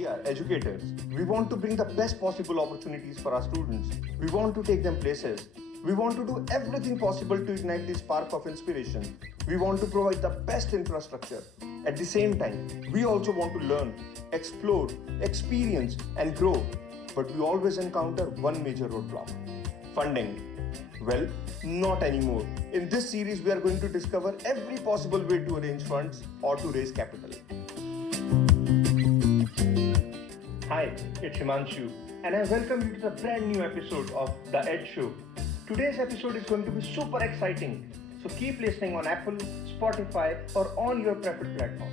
we are educators. We want to bring the best possible opportunities for our students. We want to take them places. We want to do everything possible to ignite the spark of inspiration. We want to provide the best infrastructure. At the same time, we also want to learn, explore, experience, and grow. But we always encounter one major roadblock: funding. Well, not anymore. In this series, we are going to discover every possible way to arrange funds or to raise capital. Hi, it's Himannshu, and I welcome you to the brand new episode of The EDS Show. Today's episode is going to be super exciting, so keep listening on Apple, Spotify, or on your preferred platform.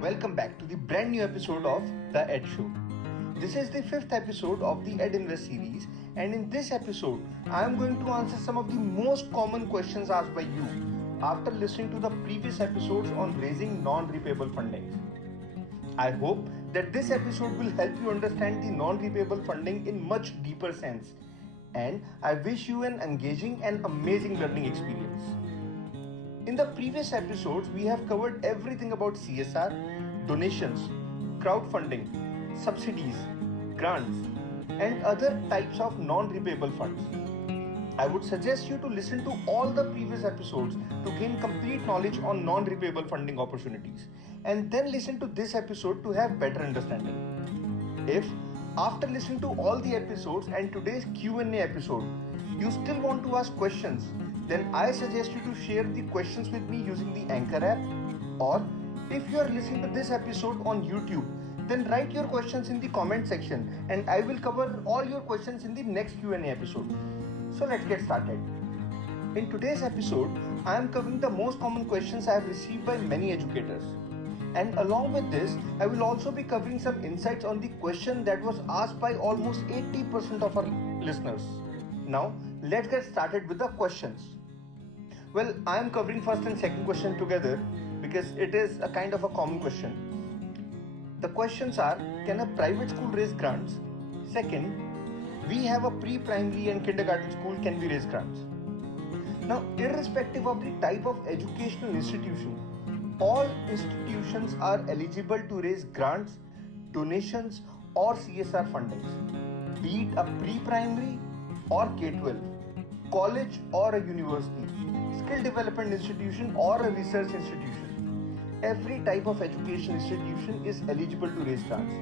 Welcome back to the brand new episode of The EDS Show. This is the 5th episode of the Ed Invest series, and in this episode, I am going to answer some of the most common questions asked by you after listening to the previous episodes on raising non-repayable funding. I hope that this episode will help you understand the non-repayable funding in much deeper sense, and I wish you an engaging and amazing learning experience. In the previous episodes, we have covered everything about CSR, donations, crowdfunding, subsidies, grants, and other types of non-repayable funds. I would suggest you to listen to all the previous episodes to gain complete knowledge on non-repayable funding opportunities, and then listen to this episode to have better understanding. If, after listening to all the episodes and today's Q&A episode, you still want to ask questions, then I suggest you to share the questions with me using the Anchor app, or if you are listening to this episode on YouTube, then write your questions in the comment section and I will cover all your questions in the next Q&A episode. So let's get started. In today's episode, I am covering the most common questions I have received by many educators. And along with this, I will also be covering some insights on the question that was asked by almost 80% of our listeners. Now, let's get started with the questions. Well, I am covering first and second question together because it is a kind of a common question. The questions are: can a private school raise grants? Second, we have a pre-primary and kindergarten school, can we raise grants? Now, irrespective of the type of educational institution, all institutions are eligible to raise grants, donations, or CSR fundings, be it a pre-primary or K-12, college or a university, skill development institution or a research institution. Every type of education institution is eligible to raise grants.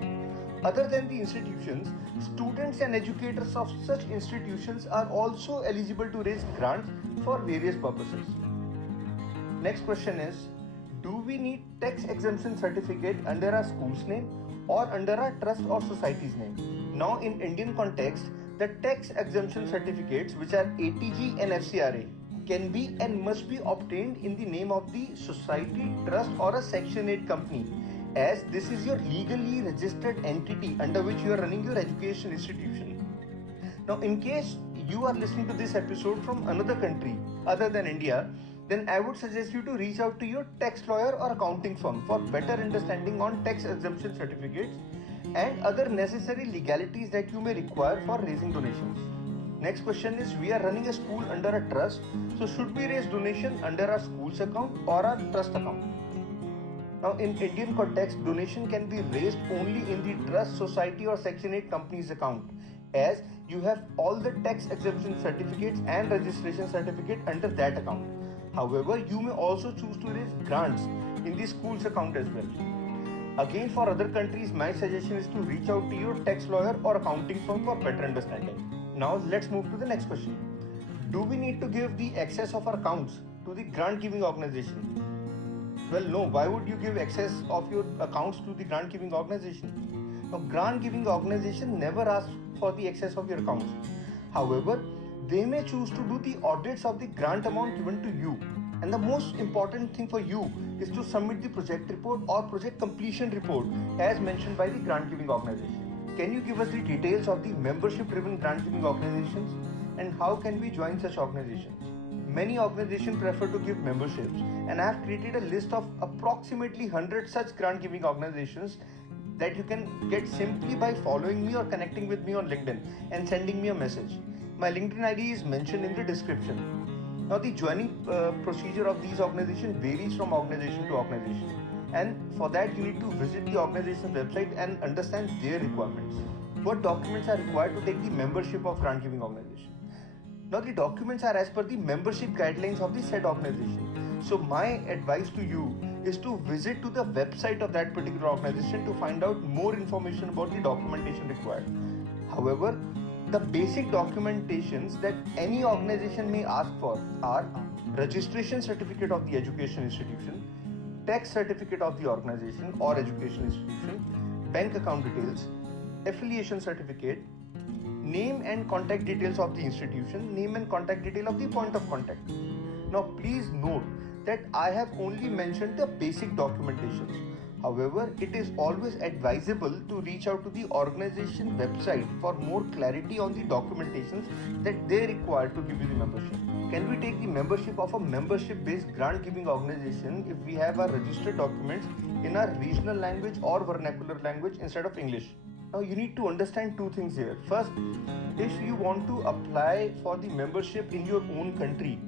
Other than the institutions, students and educators of such institutions are also eligible to raise grants for various purposes. Next question is: do we need tax exemption certificate under our school's name or under our trust or society's name? Now, in Indian context, the tax exemption certificates, which are ATG and FCRA, can be and must be obtained in the name of the society, trust, or a Section 8 company, as this is your legally registered entity under which you are running your education institution. Now, in case you are listening to this episode from another country other than India, then I would suggest you to reach out to your tax lawyer or accounting firm for better understanding on tax exemption certificates and other necessary legalities that you may require for raising donations. Next question is: we are running a school under a trust, so should we raise donation under our school's account or our trust account? Now, in Indian context, donation can be raised only in the trust, society, or Section 8 company's account, as you have all the tax exemption certificates and registration certificate under that account. However, you may also choose to raise grants in the school's account as well. Again, for other countries, my suggestion is to reach out to your tax lawyer or accounting firm for better understanding. Now, let's move to the next question. Do we need to give the access of our accounts to the grant giving organization? Well, no. Why would you give access of your accounts to the grant giving organization? Now, grant giving organization never asks for the access of your accounts. However, they may choose to do the audits of the grant amount given to you. And the most important thing for you is to submit the project report or project completion report as mentioned by the grant giving organization. Can you give us the details of the membership driven grant giving organizations and how can we join such organizations? Many organizations prefer to give memberships, and I have created a list of approximately 100 such grant giving organizations that you can get simply by following me or connecting with me on LinkedIn and sending me a message. My LinkedIn ID is mentioned in the description. Now, the joining procedure of these organizations varies from organization to organization, and for that you need to visit the organization's website and understand their requirements. What documents are required to take the membership of grant giving organization? Now, the documents are as per the membership guidelines of the said organization. So my advice to you is to visit to the website of that particular organization to find out more information about the documentation required. However, the basic documentations that any organization may ask for are registration certificate of the education institution, tax certificate of the organization or education institution, bank account details, affiliation certificate, name and contact details of the institution, name and contact detail of the point of contact. Now please note that I have only mentioned the basic documentations. However, it is always advisable to reach out to the organization website for more clarity on the documentations that they require to give you the membership. Can we take the membership of a membership-based grant-giving organization if we have our registered documents in our regional language or vernacular language instead of English? Now you need to understand two things here. First, if you want to apply for the membership in your own country,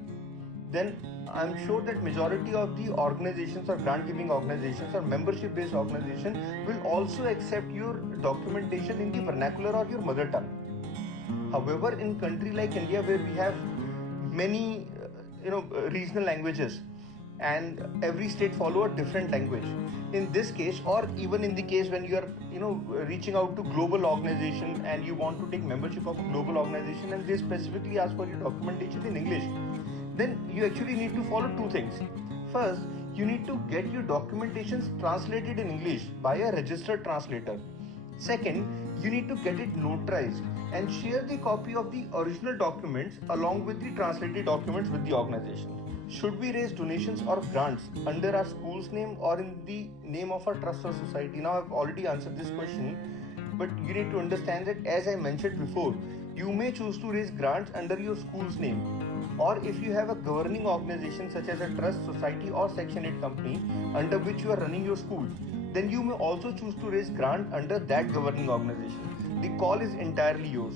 then I'm sure that majority of the organizations or grant giving organizations or membership based organizations will also accept your documentation in the vernacular or your mother tongue. However, in country like India where we have many regional languages and every state follow a different language, in this case or even in the case when you are reaching out to global organization and you want to take membership of a global organization and they specifically ask for your documentation in English, then you actually need to follow two things. First, you need to get your documentations translated in English by a registered translator. Second, you need to get it notarized and share the copy of the original documents along with the translated documents with the organization. Should we raise donations or grants under our school's name or in the name of our trust or society? Now I've already answered this question, but you need to understand that as I mentioned before, you may choose to raise grants under your school's name, or if you have a governing organization such as a trust, society or section 8 company under which you are running your school, then you may also choose to raise grant under that governing organization. The call is entirely yours.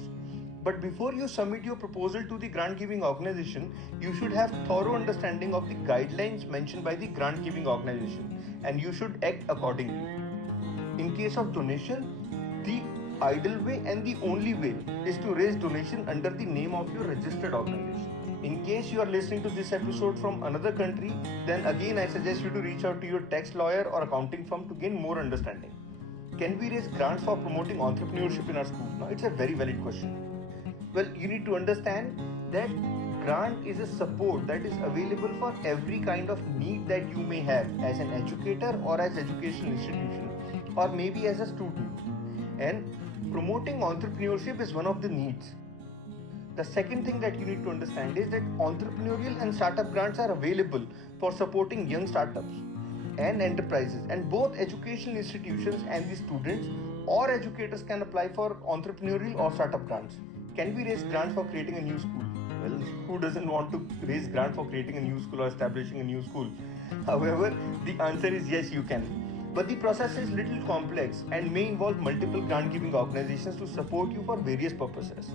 But before you submit your proposal to the grant giving organization, you should have thorough understanding of the guidelines mentioned by the grant giving organization and you should act accordingly. In case of donation, the ideal way and the only way is to raise donation under the name of your registered organization. In case you are listening to this episode from another country, then again I suggest you to reach out to your tax lawyer or accounting firm to gain more understanding. Can we raise grants for promoting entrepreneurship in our schools? Now it's a very valid question. Well, you need to understand that grant is a support that is available for every kind of need that you may have as an educator or as educational institution or maybe as a student. And promoting entrepreneurship is one of the needs. The second thing that you need to understand is that entrepreneurial and startup grants are available for supporting young startups and enterprises, and both educational institutions and the students or educators can apply for entrepreneurial or startup grants. Can we raise grants for creating a new school? Well, who doesn't want to raise grant for creating a new school or establishing a new school? However, the answer is yes, you can. But the process is little complex and may involve multiple grant giving organizations to support you for various purposes.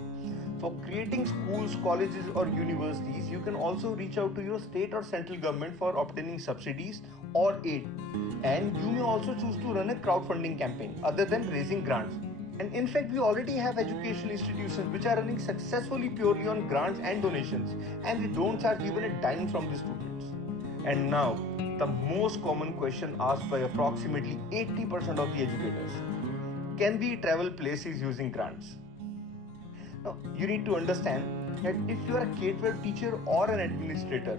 For creating schools, colleges or universities, you can also reach out to your state or central government for obtaining subsidies or aid. And you may also choose to run a crowdfunding campaign other than raising grants. And in fact, we already have educational institutions which are running successfully purely on grants and donations, and they don't charge even a dime from the students. And now, the most common question asked by approximately 80% of the educators. Can we travel places using grants? Now, you need to understand that if you are a K-12 teacher or an administrator,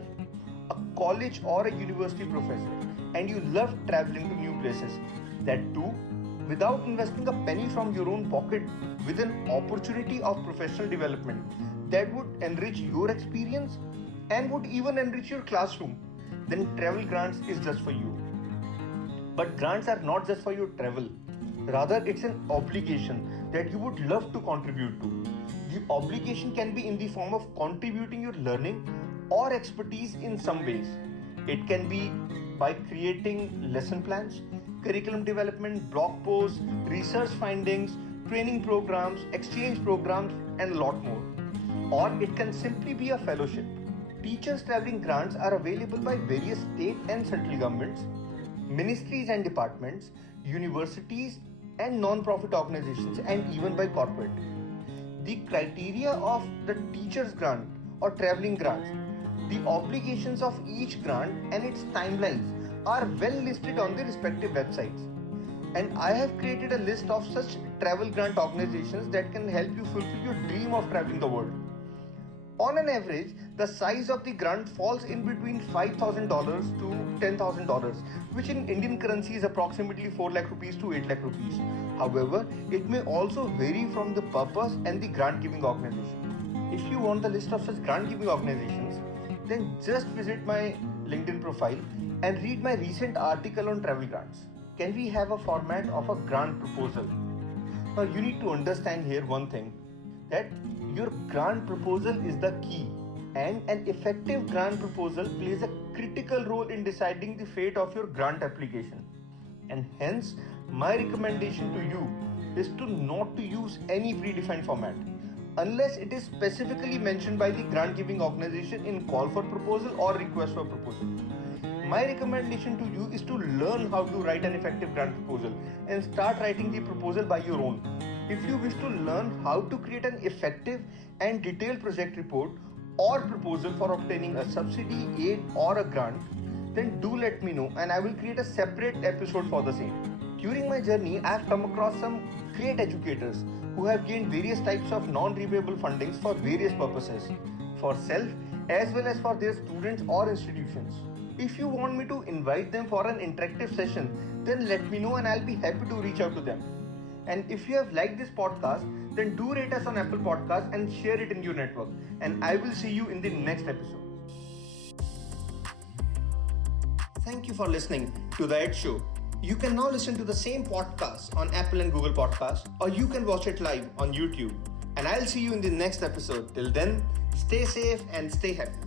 a college or a university professor, and you love traveling to new places, that too without investing a penny from your own pocket, with an opportunity of professional development that would enrich your experience and would even enrich your classroom, then travel grants is just for you. But grants are not just for your travel. Rather, it's an obligation that you would love to contribute to. The obligation can be in the form of contributing your learning or expertise in some ways. It can be by creating lesson plans, curriculum development, blog posts, research findings, training programs, exchange programs, and a lot more. Or it can simply be a fellowship. Teachers traveling grants are available by various state and central governments, ministries and departments, universities and non-profit organizations, and even by corporate. The criteria of the teacher's grant or traveling grants, the obligations of each grant and its timelines are well listed on the respective websites. And I have created a list of such travel grant organizations that can help you fulfill your dream of traveling the world. On an average, the size of the grant falls in between $5,000 to $10,000, which in Indian currency is approximately 4 lakh rupees to 8 lakh rupees. However, it may also vary from the purpose and the grant giving organization. If you want the list of such grant giving organizations, then just visit my LinkedIn profile and read my recent article on travel grants. Can we have a format of a grant proposal? Now you need to understand here one thing, that your grant proposal is the key, and an effective grant proposal plays a critical role in deciding the fate of your grant application. And hence, my recommendation to you is to not to use any predefined format unless it is specifically mentioned by the grant giving organization in call for proposal or request for proposal. My recommendation to you is to learn how to write an effective grant proposal and start writing the proposal by your own. If you wish to learn how to create an effective and detailed project report or proposal for obtaining a subsidy, aid or a grant, then do let me know and I will create a separate episode for the same. During my journey, I have come across some great educators who have gained various types of non-repayable fundings for various purposes, for self as well as for their students or institutions. If you want me to invite them for an interactive session, then let me know and I'll be happy to reach out to them. And if you have liked this podcast, then do rate us on Apple Podcasts and share it in your network. And I will see you in the next episode. Thank you for listening to The Ed Show. You can now listen to the same podcast on Apple and Google Podcasts, or you can watch it live on YouTube. And I'll see you in the next episode. Till then, stay safe and stay happy.